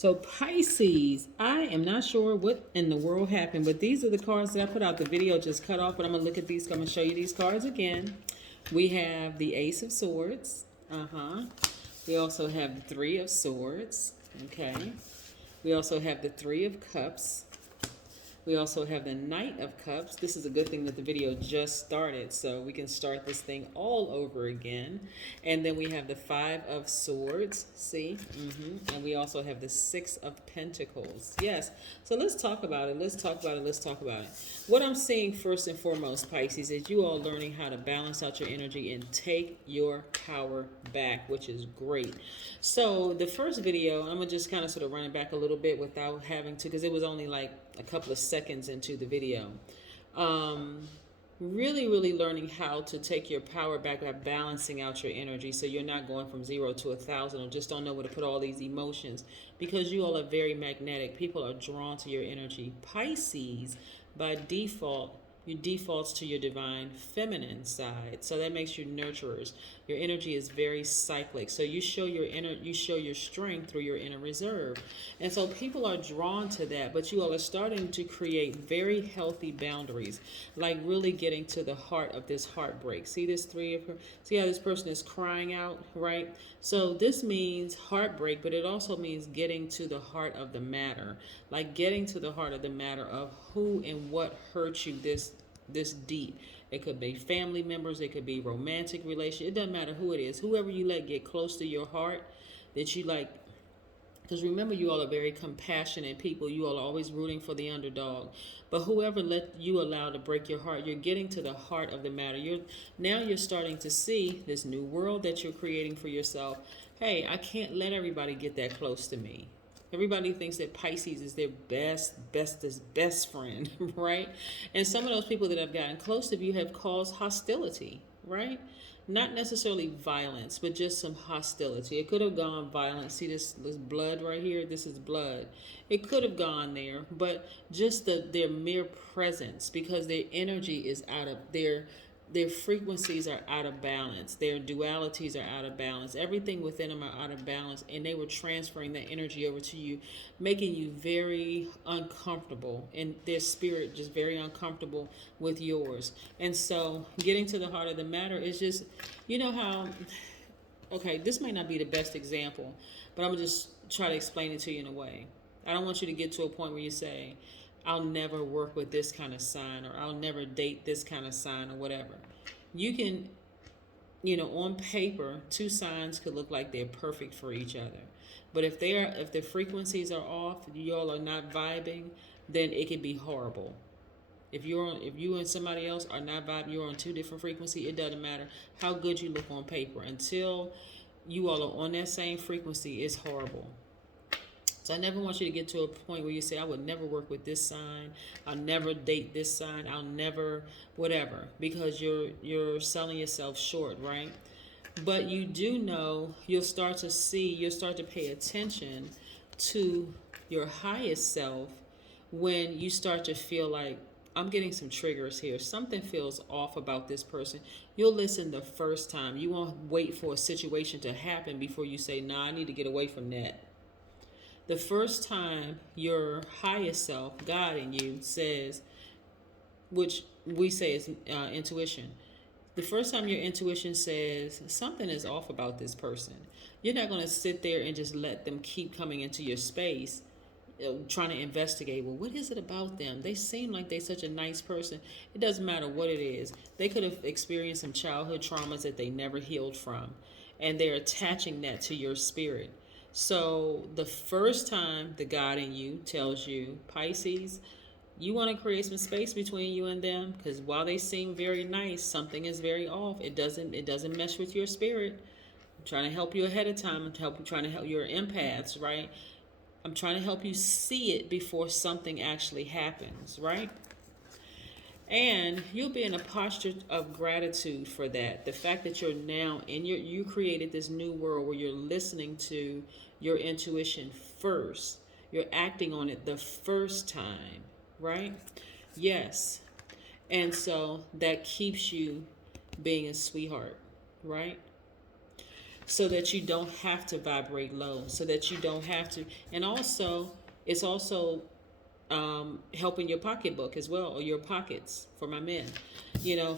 So Pisces, I am not sure what in the world happened, but these are the cards that I put out. The video just cut off, but I'm going to look at these. I'm going to show you these cards again. We have the Ace of Swords. We also have the Three of Swords. Okay. We also have the Three of Cups. We also have the Knight of Cups. This is a good thing that the video just started, so we can start this thing all over again. And then we have the Five of Swords, see? And we also have the Six of Pentacles. Yes, so let's talk about it. Let's talk about it. Let's talk about it. What I'm seeing first and foremost, Pisces, is you all learning how to balance out your energy and take your power back, which is great. So the first video, I'm going to just kind of sort of run it back a little bit without having to, because it was only like a couple of seconds into the video. Really learning how to take your power back by balancing out your energy, so you're not going from 0 to 1,000 or just don't know where to put all these emotions, because you all are very magnetic. People are drawn to your energy. Pisces, by default, you defaults to your divine feminine side, so that makes you nurturers. Your energy is very cyclic, so you show your strength through your inner reserve, and so people are drawn to that. But you all are starting to create very healthy boundaries, like really getting to the heart of this heartbreak. See this see how this person is crying out, right? So this means heartbreak, but it also means getting to the heart of the matter, like getting to the heart of the matter of who and what hurt you this deep. It could be family members, it could be romantic relation. It doesn't matter who it is. Whoever you let get close to your heart, that you like, because remember, you all are very compassionate people. You all are always rooting for the underdog. But whoever let you allow to break your heart, you're getting to the heart of the matter. You're starting to see this new world that you're creating for yourself. Hey, I can't let everybody get that close to me. Everybody thinks that Pisces is their best friend, right? And some of those people that have gotten close to you have caused hostility, right? Not necessarily violence, but just some hostility. It could have gone violent. See this blood right here? This is blood. It could have gone there, but just their mere presence, because their energy is out of their frequencies are out of balance. Their dualities are out of balance. Everything within them are out of balance, and they were transferring that energy over to you, making you very uncomfortable, and their spirit just very uncomfortable with yours. And so getting to the heart of the matter is just, you know how, okay, this may not be the best example, but I'm going to just try to explain it to you in a way. I don't want you to get to a point where you say, I'll never work with this kind of sign, or I'll never date this kind of sign, or whatever. You can, on paper, two signs could look like they're perfect for each other. But if the frequencies are off, you all are not vibing, then it can be horrible. If you and somebody else are not vibing, you're on two different frequencies, it doesn't matter how good you look on paper. Until you all are on that same frequency, it's horrible. So I never want you to get to a point where you say, I would never work with this sign, I'll never date this sign, I'll never whatever, because you're selling yourself short, right? But you do know, you'll start to pay attention to your highest self when you start to feel like, I'm getting some triggers here. Something feels off about this person. You'll listen the first time. You won't wait for a situation to happen before you say, nah, I need to get away from that. The first time your highest self, God in you, says, which we say is intuition. The first time your intuition says something is off about this person, you're not going to sit there and just let them keep coming into your space, trying to investigate. Well, what is it about them? They seem like they're such a nice person. It doesn't matter what it is. They could have experienced some childhood traumas that they never healed from, and they're attaching that to your spirit. So the first time the God in you tells you, Pisces, you want to create some space between you and them, because while they seem very nice, something is very off. It doesn't mesh with your spirit. I'm trying to help you ahead of time. I'm trying to help your empaths, right? I'm trying to help you see it before something actually happens, right? And you'll be in a posture of gratitude for that. The fact that you're now you created this new world where you're listening to your intuition first. You're acting on it the first time, right? Yes. And so that keeps you being a sweetheart, right? so that you don't have to vibrate low, so that you don't have to. And also, it's also helping your pocketbook as well, or your pockets for my men.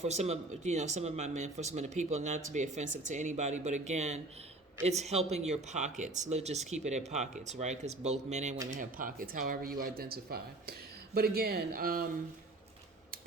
For some of my men, for some of the people, not to be offensive to anybody, but again, it's helping your pockets. Let's just keep it at pockets, right? Because both men and women have pockets, however you identify. But again,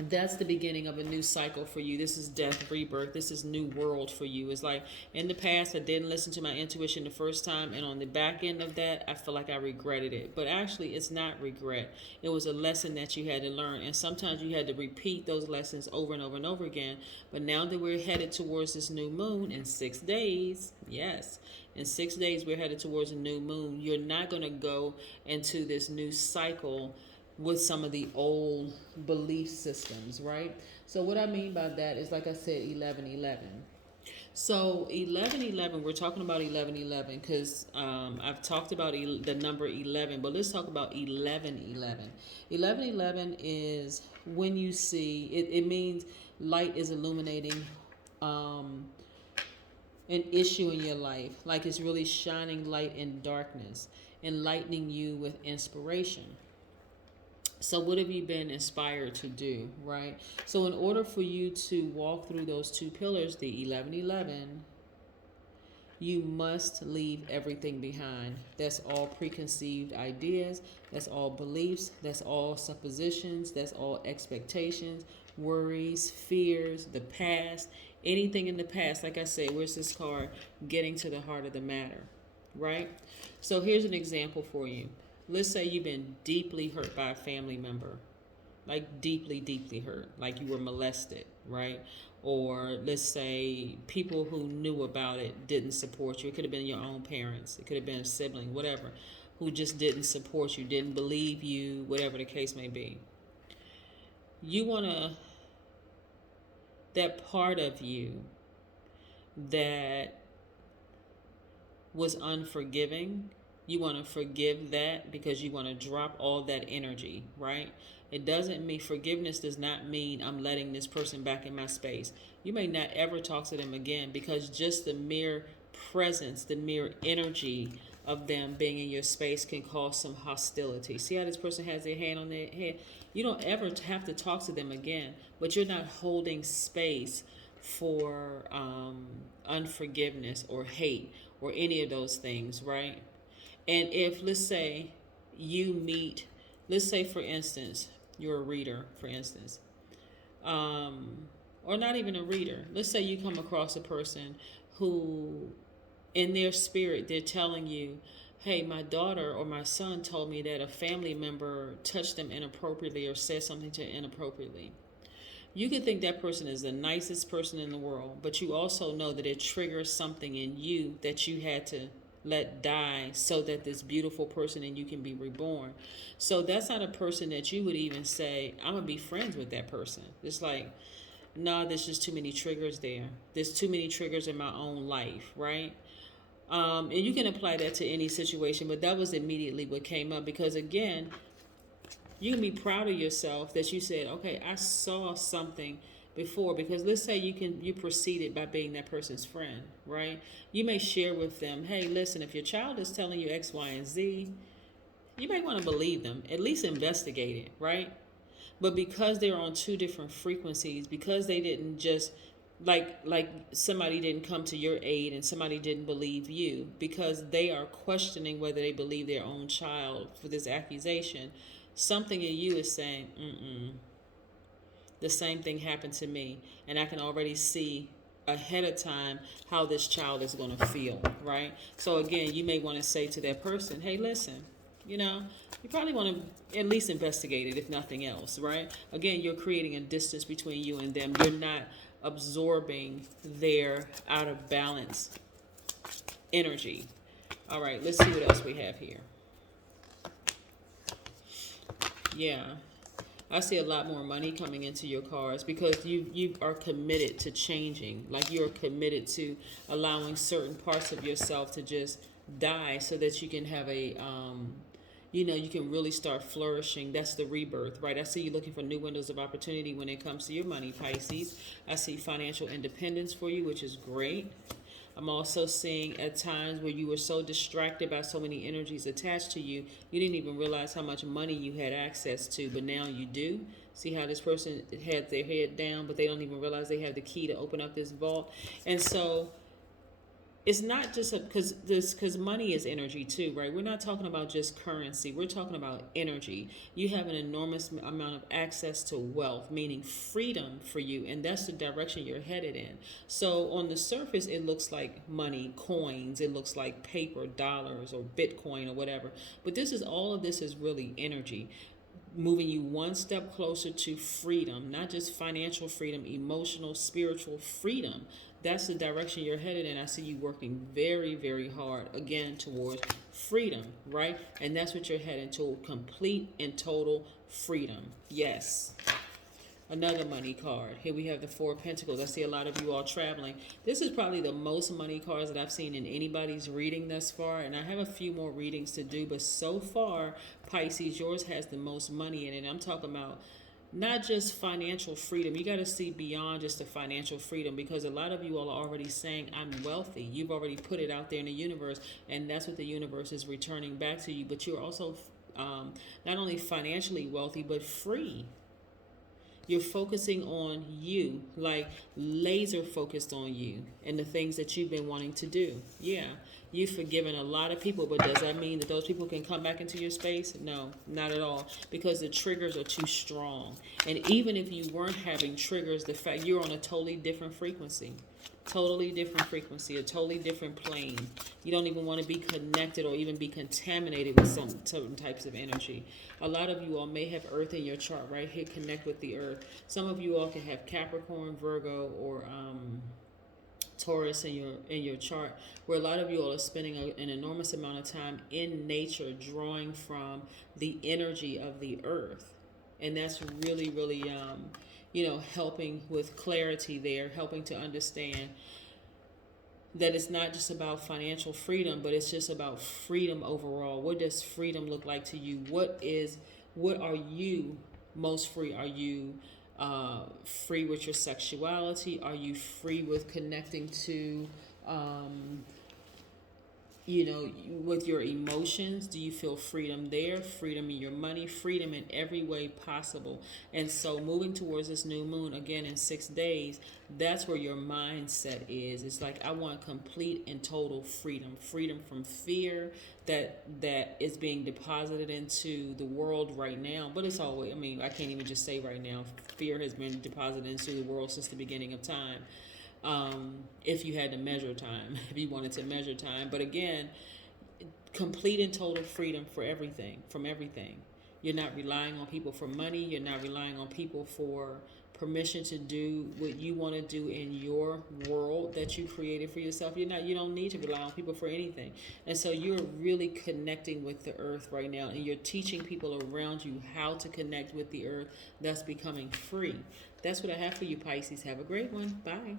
that's the beginning of a new cycle for you. This is death, rebirth. This is new world for you. It's like in the past, I didn't listen to my intuition the first time, and on the back end of that, I feel like I regretted it. But actually, it's not regret. It was a lesson that you had to learn, and sometimes you had to repeat those lessons over and over and over again. But now that we're headed towards this new moon in 6 days, yes, in 6 days we're headed towards a new moon. You're not going to go into this new cycle with some of the old belief systems, right? So what I mean by that is, like I said, 1111. So 1111, we're talking about 1111 because I've talked about the number 11, but let's talk about 1111. 1111 is when you see it means light is illuminating an issue in your life, like it's really shining light in darkness, enlightening you with inspiration. So what have you been inspired to do, right? So in order for you to walk through those two pillars, the 1111, you must leave everything behind. That's all preconceived ideas. That's all beliefs. That's all suppositions. That's all expectations, worries, fears, the past, anything in the past. Like I said, where's this card? Getting to the heart of the matter, right? So here's an example for you. Let's say you've been deeply hurt by a family member, like deeply, deeply hurt, like you were molested, right? Or let's say people who knew about it didn't support you. It could have been your own parents. It could have been a sibling, whatever, who just didn't support you, didn't believe you, whatever the case may be. You want to, that part of you that was unforgiving, you want to forgive that because you want to drop all that energy, right? It doesn't mean, forgiveness does not mean I'm letting this person back in my space. You may not ever talk to them again because just the mere presence, the mere energy of them being in your space can cause some hostility. See how this person has their hand on their head? You don't ever have to talk to them again, but you're not holding space for unforgiveness or hate or any of those things, right? And if, let's say, you meet, let's say, for instance, you're a reader, for instance, or not even a reader. Let's say you come across a person who, in their spirit, they're telling you, hey, my daughter or my son told me that a family member touched them inappropriately or said something to them inappropriately. You could think that person is the nicest person in the world, but you also know that it triggers something in you that you had to let die so that this beautiful person in you can be reborn. So that's not a person that you would even say, I'm going to be friends with that person. It's like, no, there's just too many triggers there. There's too many triggers in my own life, right? And you can apply that to any situation, but that was immediately what came up because, again, you can be proud of yourself that you said, okay, I saw something before, because let's say you proceeded by being that person's friend, right? You may share with them, hey, listen, if your child is telling you X, Y, and Z, you may want to believe them, at least investigate it, right? But because they're on two different frequencies, because they didn't just like somebody didn't come to your aid and somebody didn't believe you, because they are questioning whether they believe their own child for this accusation, something in you is saying, the same thing happened to me, and I can already see ahead of time how this child is going to feel, right? So again, you may want to say to that person, hey, listen, you probably want to at least investigate it, if nothing else, right? Again, you're creating a distance between you and them. You're not absorbing their out of balance energy. All right, let's see what else we have here. Yeah. I see a lot more money coming into your cards because you are committed to changing. Like you're committed to allowing certain parts of yourself to just die so that you can have a, you can really start flourishing. That's the rebirth, right? I see you looking for new windows of opportunity when it comes to your money, Pisces. I see financial independence for you, which is great. I'm also seeing at times where you were so distracted by so many energies attached to you, you didn't even realize how much money you had access to, but now you do. See how this person had their head down, but they don't even realize they have the key to open up this vault. And so it's not just because money is energy too, right? We're not talking about just currency. We're talking about energy. You have an enormous amount of access to wealth, meaning freedom for you, and that's the direction you're headed in. So on the surface, it looks like money, coins. It looks like paper, dollars, or Bitcoin or whatever. But all of this is really energy, moving you one step closer to freedom, not just financial freedom, emotional, spiritual freedom. That's the direction you're headed in. I see you working very, very hard, again, towards freedom, right? And that's what you're heading to, complete and total freedom. Yes. Another money card. Here we have the Four of Pentacles. I see a lot of you all traveling. This is probably the most money cards that I've seen in anybody's reading thus far. And I have a few more readings to do. But so far, Pisces, yours has the most money in it. I'm talking about not just financial freedom. You got to see beyond just the financial freedom, because a lot of you all are already saying, I'm wealthy. You've already put it out there in the universe, and that's what the universe is returning back to you. But you're also not only financially wealthy, but free. You're focusing on you, like laser focused on you and the things that you've been wanting to do. Yeah, you've forgiven a lot of people, but does that mean that those people can come back into your space? No, not at all, because the triggers are too strong. And even if you weren't having triggers, the fact you're on a totally different frequency. Totally different frequency, a totally different plane. You don't even want to be connected or even be contaminated with some certain types of energy. A lot of you all may have Earth in your chart right here. Connect with the Earth. Some of you all can have Capricorn, Virgo, or Taurus in your chart, where a lot of you all are spending an enormous amount of time in nature, drawing from the energy of the Earth, and that's really, really helping with clarity there, helping to understand that it's not just about financial freedom, but it's just about freedom overall. What does freedom look like to you? What are you most free? Are you free with your sexuality? Are you free with connecting to with your emotions? Do you feel freedom there? Freedom in your money? Freedom in every way possible. And so moving towards this new moon, again, in 6 days, that's where your mindset is. It's like, I want complete and total freedom. Freedom from fear that is being deposited into the world right now. But it's always, I can't even just say right now. Fear has been deposited into the world since the beginning of time. If you had to measure time, if you wanted to measure time. But again, complete and total freedom for everything, from everything. You're not relying on people for money. You're not relying on people for permission to do what you want to do in your world that you created for yourself. You don't need to rely on people for anything. And so you're really connecting with the earth right now, and you're teaching people around you how to connect with the earth, thus becoming free. That's what I have for you, Pisces. Have a great one. Bye.